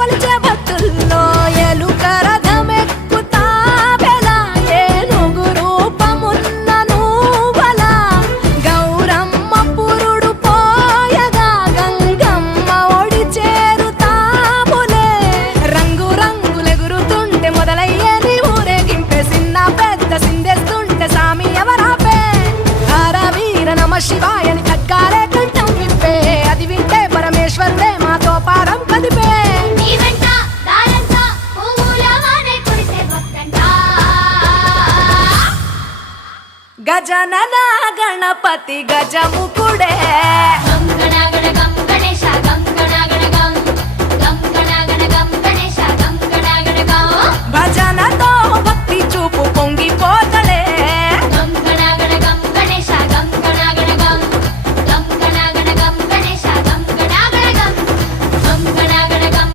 కొలిచే భక్తుల్లో ఎలుక రథమెక్కుతా బెలా ఏనుగు రూపమున్న నువ్వలా గౌరమ్మ పురుడు పోయగా గంగమ్మ ఒడి చేరుతాములే రంగు రంగులెగురుతుంటే మొదలయ్యే నీ ఊరేగింపే చిన్న పెద్ద సిందేస్తుంటే సామి ఎవరాపే హర వీర నమ శివాయని ఖడ్గాలే కంఠం విప్పే అది వింటే పరమేశ్వరుడే మాతో పారం కదిపే గజనన గణపతి గజముకుడే